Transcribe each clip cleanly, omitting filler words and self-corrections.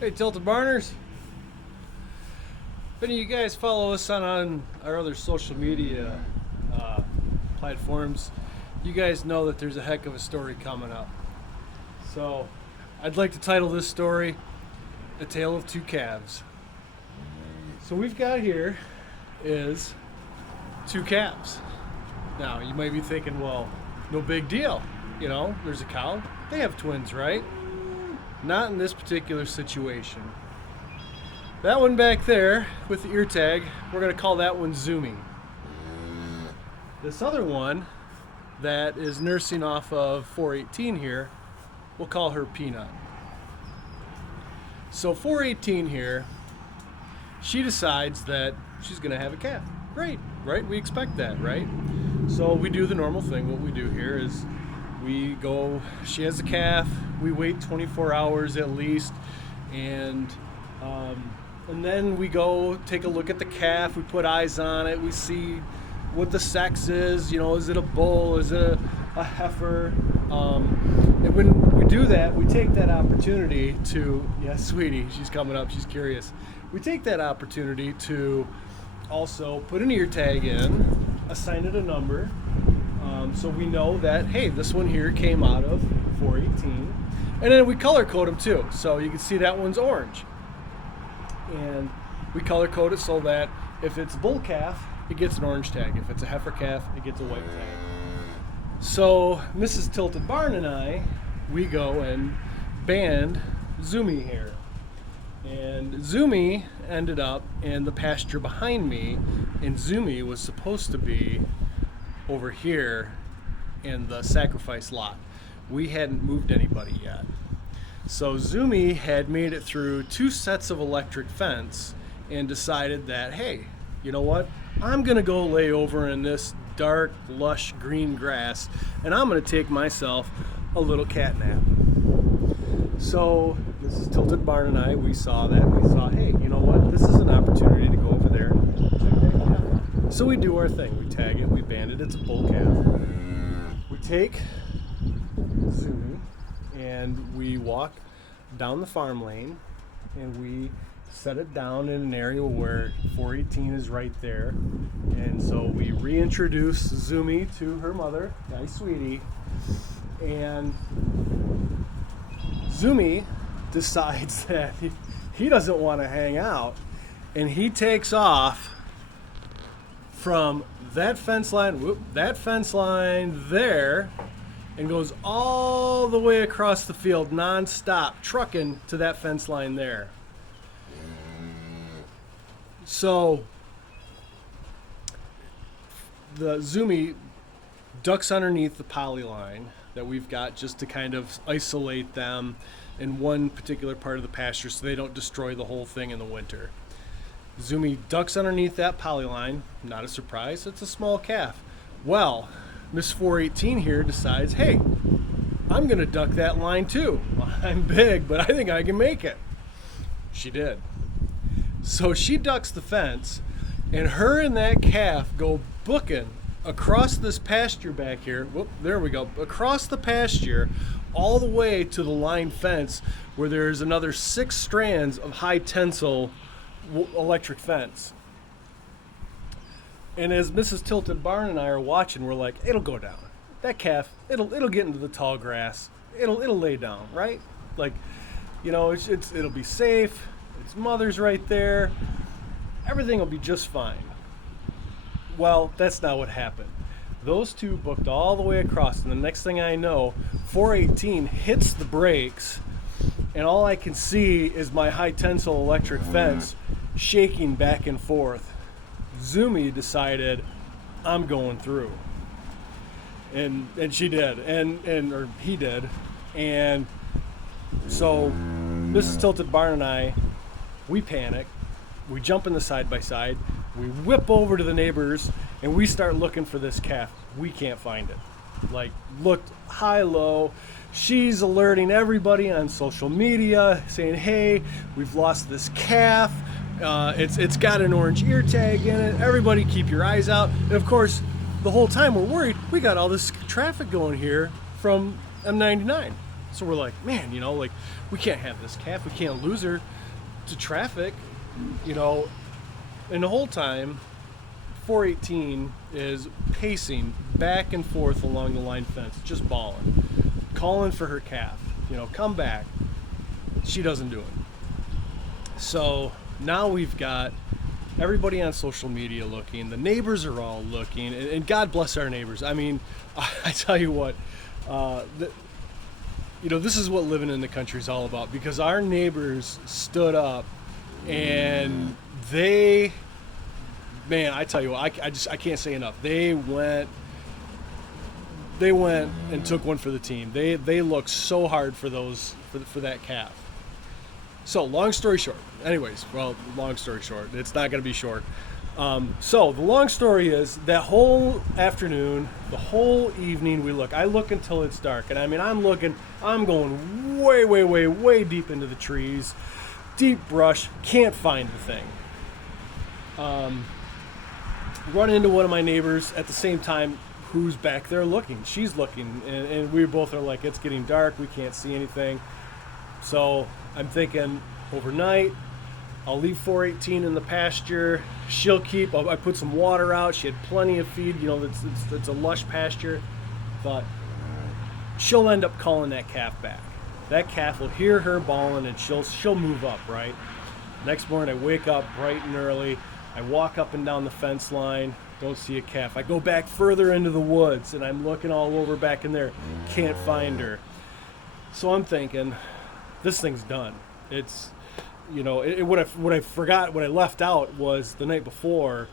Hey, Tilted Barners. If any of you guys follow us on our other social media platforms, you guys know that there's a heck of a story coming up. So, I'd like to title this story, A Tale of Two Calves. So we've got here is two calves. Now, you might be thinking, well, no big deal. You know, there's a cow. They have twins, right? Not in this particular situation. That one back there with the ear tag, we're going to call that one Zoomy. This other one that is nursing off of 418 here, we'll call her Peanut. So 418 here, she decides that she's going to have a calf. Great, right? We expect that, right? So we do the normal thing. What we do here is we go, she has a calf, we wait 24 hours at least, and then we go take a look at the calf, we put eyes on it, we see what the sex is, is it a bull, is it a heifer, and when we do that, we take that opportunity to, yeah, sweetie, she's coming up, she's curious, we take that opportunity to also put an ear tag in, assign it a number, so we know that, hey, this one here came out of 418. And then we color code them too. So you can see that one's orange. And we color code it so that if it's a bull calf, it gets an orange tag. If it's a heifer calf, it gets a white tag. So Mrs. Tilted Barn and I, we go and band Zoomy here. And Zoomy ended up in the pasture behind me, and Zoomy was supposed to be over here in the sacrifice lot. We hadn't moved anybody yet. So Zoomy had made it through 2 sets of electric fence and decided that, hey, you know what? I'm gonna go lay over in this dark, lush green grass, and I'm gonna take myself a little cat nap. So Mrs. Tilted Barn and I, we saw that. We thought, hey, you know what? This is an opportunity to go over there and check that calf. So we do our thing. We tag it, we band it, it's a bull calf. We take Zoomy and we walk down the farm lane and we set it down in an area where 418 is right there. And so we reintroduce Zoomy to her mother, nice sweetie, and Zoomy decides that he doesn't want to hang out, and he takes off from that fence line there, and goes all the way across the field non-stop, trucking to that fence line there. So the Zoomy ducks underneath the poly line that we've got just to kind of isolate them in one particular part of the pasture so they don't destroy the whole thing in the winter. Zoomy ducks underneath that poly line. Not a surprise, it's a small calf. Well, Miss 418 here decides, hey, I'm gonna duck that line too. I'm big, but I think I can make it. She did. So she ducks the fence, and her and that calf go booking across this pasture back here. Whoop, there we go. Across the pasture, all the way to the line fence where there's another 6 strands of high tensile electric fence. And as Mrs. Tilted Barn and I are watching, we're like, it'll go down. That calf, it'll get into the tall grass. It'll lay down, right? Like, it'll be safe. Its mother's right there. Everything will be just fine. Well, that's not what happened. Those two booked all the way across, and the next thing I know, 418 hits the brakes, and all I can see is my high tensile electric fence shaking back and forth. Zoomy decided, I'm going through. And she did, or he did. And so Mrs. Tilted Barn and I, we panic. We jump in the side-by-side. We whip over to the neighbors, and we start looking for this calf. We can't find it. Like, looked high, low. She's alerting everybody on social media, saying, hey, we've lost this calf. It's got an orange ear tag in it. Everybody keep your eyes out. And, of course, the whole time we're worried, we got all this traffic going here from M99. So we're like, man, like we can't have this calf. We can't lose her to traffic, you know. And the whole time, 418 is pacing back and forth along the line fence, just bawling, calling for her calf, come back. She doesn't do it. So now we've got everybody on social media looking. The neighbors are all looking, and God bless our neighbors. I mean, I tell you what, this is what living in the country is all about, because our neighbors stood up and I tell you what, I can't say enough. They went and took one for the team. They looked so hard for that calf. So long story short, long story short, it's not going to be short. So the long story is that whole afternoon, the whole evening, I look until it's dark. And I mean, I'm going way, way, way, way deep into the trees, deep brush, can't find the thing. Run into one of my neighbors at the same time who's back there looking. She's looking, and we both are like, it's getting dark, we can't see anything. So I'm thinking overnight, I'll leave 418 in the pasture. I put some water out. She had plenty of feed. It's a lush pasture. Thought she'll end up calling that calf back. That calf will hear her bawling and she'll move up, right? Next morning I wake up bright and early. I walk up and down the fence line. Don't see a calf. I go back further into the woods and I'm looking all over back in there. Can't find her. So I'm thinking, this thing's done. It's, what I left out was the night before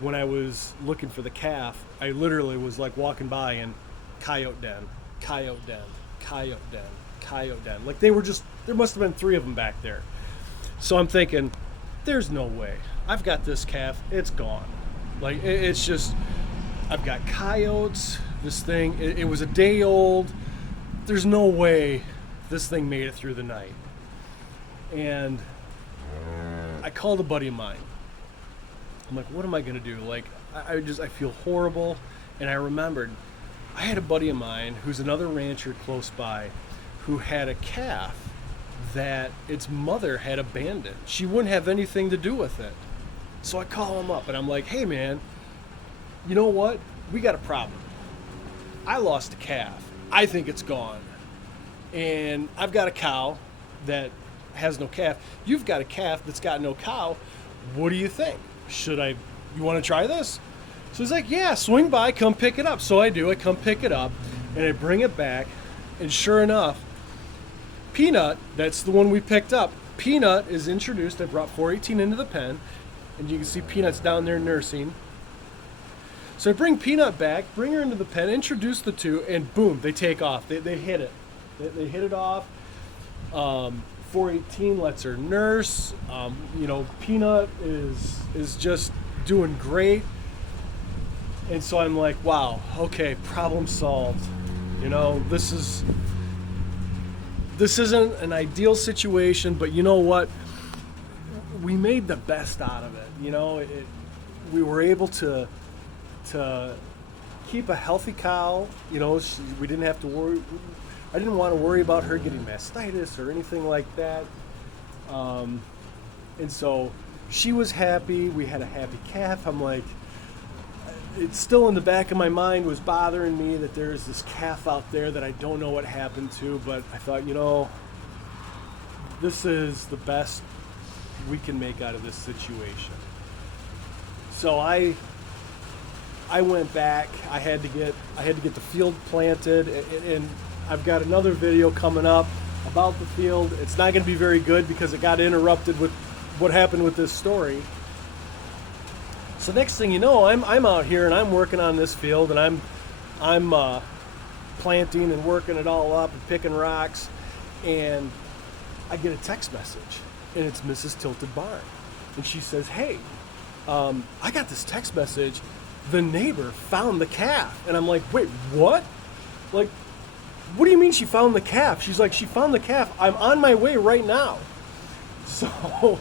when I was looking for the calf, I literally was like walking by and coyote den, coyote den, coyote den, coyote den. Like there must have been 3 of them back there. So I'm thinking, there's no way. I've got this calf, it's gone. Like it's just, I've got coyotes, this thing, it was a day old. There's no way this thing made it through the night. And I called a buddy of mine. I'm like, what am I gonna do? Like, I feel horrible. And I remembered, I had a buddy of mine who's another rancher close by who had a calf that its mother had abandoned. She wouldn't have anything to do with it. So I call him up and I'm like, hey man, you know what? We got a problem. I lost a calf. I think it's gone. And I've got a cow that has no calf. You've got a calf that's got no cow. What do you think? You want to try this? So he's like, yeah, swing by, come pick it up. So I do. I come pick it up and I bring it back. And sure enough, Peanut, that's the one we picked up. Peanut is introduced. I brought 418 into the pen, and you can see Peanut's down there nursing. So I bring Peanut back, bring her into the pen, introduce the two, and boom, they take off. They hit it. They hit it off. 418 lets her nurse. Peanut is just doing great. And so I'm like, wow, okay, problem solved. This isn't an ideal situation, but you know what? We made the best out of it. We were able to keep a healthy cow. We didn't have to worry. I didn't want to worry about her getting mastitis or anything like that. And so she was happy. We had a happy calf. I'm like, it's still in the back of my mind was bothering me that there's this calf out there that I don't know what happened to, but I thought, this is the best we can make out of this situation. So I went back. I had to get the field planted, and I've got another video coming up about the field. It's not going to be very good because it got interrupted with what happened with this story. So next thing you know, I'm out here and I'm working on this field, and I'm planting and working it all up and picking rocks, and I get a text message, and it's Mrs. Tilted Barn, and she says, "Hey, I got this text message. The neighbor found the calf." And I'm like, "Wait, what? Like, what do you mean she found the calf?" She's like, "She found the calf. I'm on my way right now." So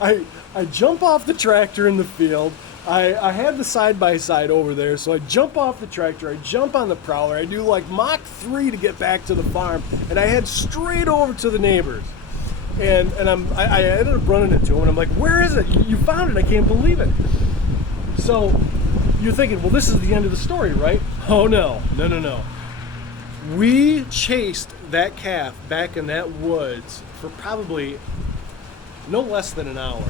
I jump off the tractor in the field. I had the side-by-side over there, so I jump off the tractor, I jump on the prowler, I do like Mach 3 to get back to the farm, and I head straight over to the neighbors. And I ended up running into him, and I'm like, where is it? You found it, I can't believe it. So you're thinking, well, this is the end of the story, right? Oh, no. We chased that calf back in that woods for probably no less than an hour.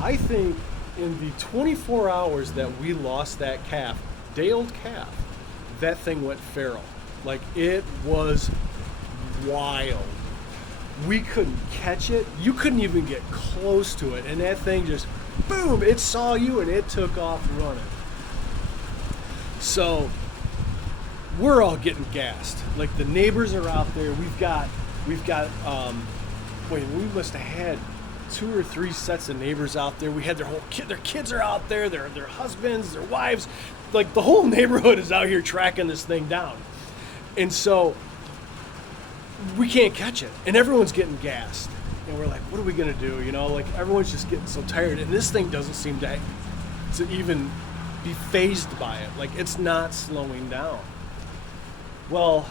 I think in the 24 hours that we lost that calf, day-old calf, that thing went feral. Like, it was wild. We couldn't catch it. You couldn't even get close to it. And that thing just, boom, it saw you and it took off running. So we're all getting gassed. Like, the neighbors are out there. We've got we must have had 2 or 3 sets of neighbors out there. We had their kids are out there, their husbands, their wives. Like, the whole neighborhood is out here tracking this thing down. And so we can't catch it. And everyone's getting gassed. And we're like, what are we going to do? You know, like, everyone's just getting so tired. And this thing doesn't seem to even be fazed by it. Like, it's not slowing down. Well,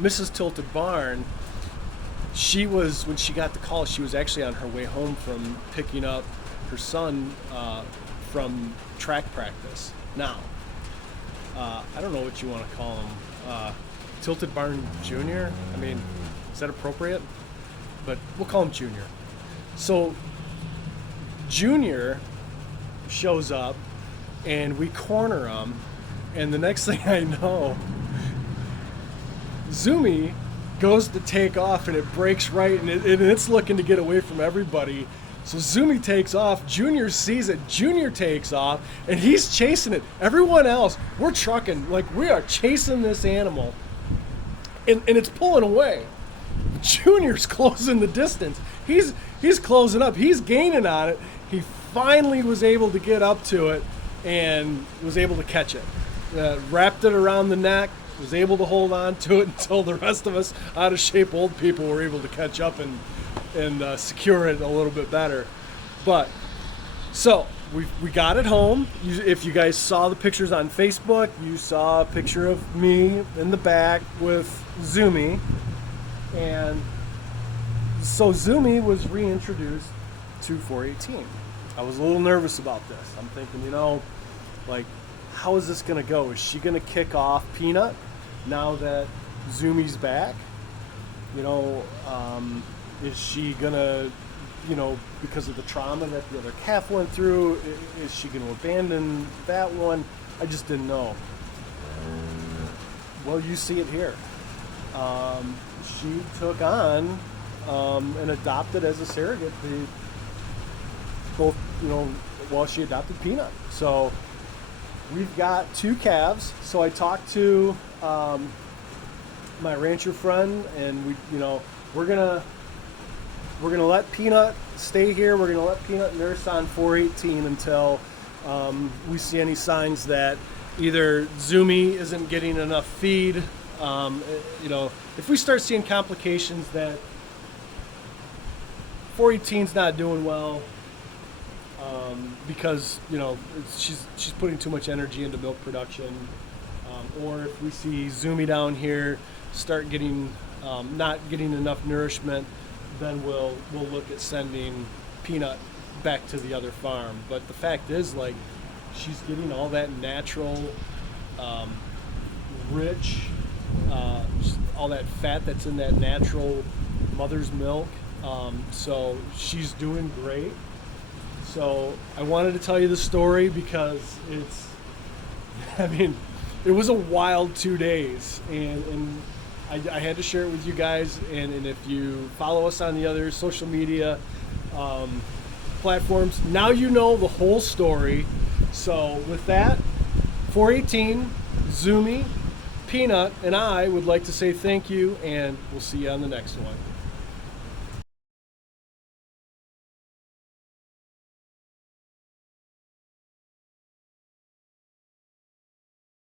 Mrs. Tilted Barn, when she got the call, she was actually on her way home from picking up her son from track practice. Now, I don't know what you want to call him. Tilted Barn Junior? I mean, is that appropriate? But we'll call him Junior. So, Junior shows up, and we corner him, and the next thing I know, Zumi goes to take off, and it breaks right, and it's looking to get away from everybody. So Zumi takes off, Junior sees it, Junior takes off, and he's chasing it. Everyone else, we're trucking, like, we are chasing this animal, and it's pulling away. Junior's closing the distance. He's closing up, he's gaining on it. He finally was able to get up to it and was able to catch it. Wrapped it around the neck, was able to hold on to it until the rest of us out of shape old people were able to catch up and secure it a little bit better. But so we got it home. If you guys saw the pictures on Facebook, you saw a picture of me in the back with Zumi. And so Zumi was reintroduced to 418. I was a little nervous about this. I'm thinking, like, how is this going to go? Is she going to kick off Peanut now that Zumi's back? Is she going to, because of the trauma that the other calf went through, is she going to abandon that one? I just didn't know. Well, you see it here. She took on and adopted as a surrogate while she adopted Peanut. So we've got 2 calves. So I talked to my rancher friend, and we're gonna let Peanut stay here. We're gonna let Peanut nurse on 418 until we see any signs that either Zumi isn't getting enough feed. If we start seeing complications that 418's not doing well, because she's putting too much energy into milk production, or if we see Zumi down here start getting not getting enough nourishment, then we'll look at sending Peanut back to the other farm. But the fact is, like, she's getting all that natural, rich, all that fat that's in that natural mother's milk. So she's doing great. So I wanted to tell you the story because it was a wild 2 days, and I had to share it with you guys. And if you follow us on the other social media platforms, now you know the whole story. So with that, 418, Zumi, Peanut, and I would like to say thank you, and we'll see you on the next one.